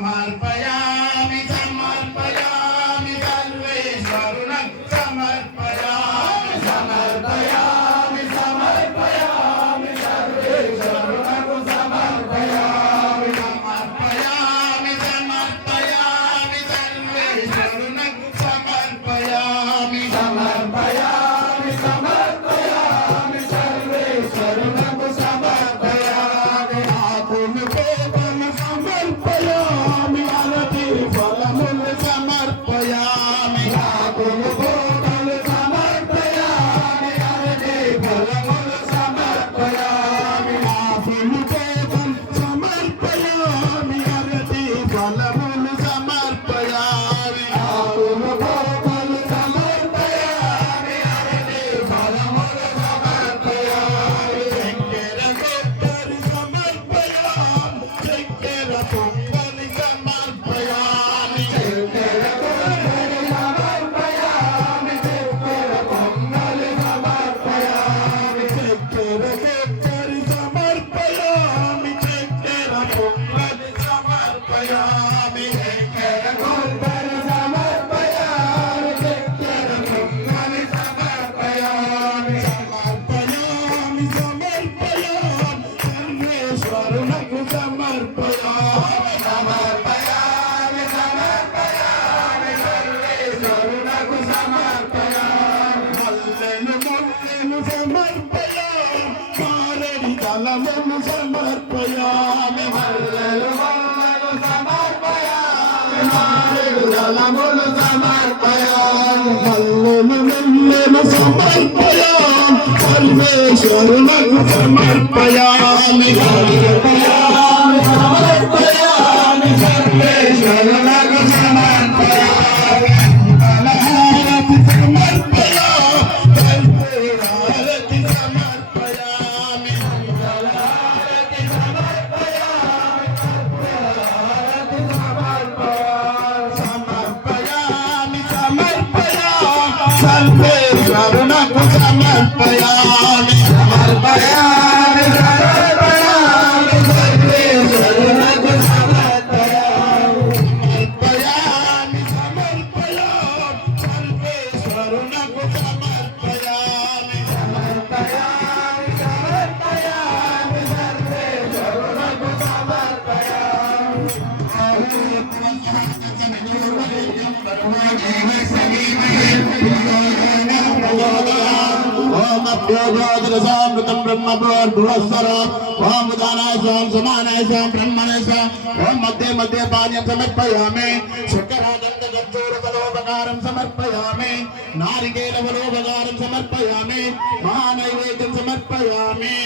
సమర్పయామి సమర్పయామి సర్వేశ్వరునకు సమర్పయామి సమర్పయామి సమర్పయామి సర్వేశ్వరునకు సమర్పయామి సమర్పయామి సమర్పయామి సర్వేశ్వరునకు సమర్పయామి సమర్పయామి సమర్పయామి సర్వేశ్వరునకు సమర్పయామి ఆకులు పేదలు సమర్పయామి అరటి ఫలములు సమర్పయామి ఆకులు పేదలు సమర్పయామి అరటి ఫలములు సమర్పయామి ఆకులు పేదలు సమర్పయామి అరటి ఫలములు సమర్పయామి ఆకులు పేదలు సమర్పయామి అరటి ఫలములు సమర్పయామి చక్కెర కొబ్బరి సమర్పయామి చక్కెర పొంగలి సమర్పయామి చక్కెర కొబ్బరి సమర్పయామి చక్కెర పొంగలి సమర్పయామి చక్కెర కొబ్బరి సమర్పయామి చక్కెర పొంగలి సమర్పయామి చక్కెర కొబ్బరి సమర్పయామి చక్కెర పొంగలి సమర్పయామి సమర్పయామి సమర్పయామి సర్వేశ్వరునకు సమర్పయామి సమర్పయామి సమర్పయామి సర్వేశ్వరునకు సమర్పయామి మల్లెలు ముల్లెలు సమర్పయామి మారేడు దళములు సమర్పయామి మల్లెలు ముల్లెలు సమర్పయామి మారేడు దళములు సమర్పయామి మల్లెలు ముల్లెలు సమర్పయామి సర్వేశ్వరునకు సమర్పయామి సమర్పయామి సమర్పయామి సర్వేశ్వరునకు సమర్పయామి మంగళహారతి సమర్పయామి కర్పూరహారతి సమర్పయామి మంగళహారతి సమర్పయామి కర్పూరహారతి సమర్పయామి సమర్పయామి సర్వేశ్వరునకు సమర్పయామి సమర్పయామి సమర్పయామి సర్వేశ్వరునకు సమర్పయామి సమర్పయామి సమర్పయామి సర్వేశ్వరునకు సమర్పయామి సమర్పయామి సమర్పయామి సర్వేశ్వరునకు ఓం అభ్యోజామృతం బ్రహ్మ భువస్వర ఓం ఉదానాయ స్వాం సమానాయ స్వాం బ్రహ్మణే స్వాం ఓం మధ్య మధ్య పాద్యం సమర్పయామి శుక్రాదంతగచ్చూరఫలోపకారం సమర్పయామి నారికేళఫలోపకారం సమర్పయామి మహానైవేద్యం సమర్పయామి.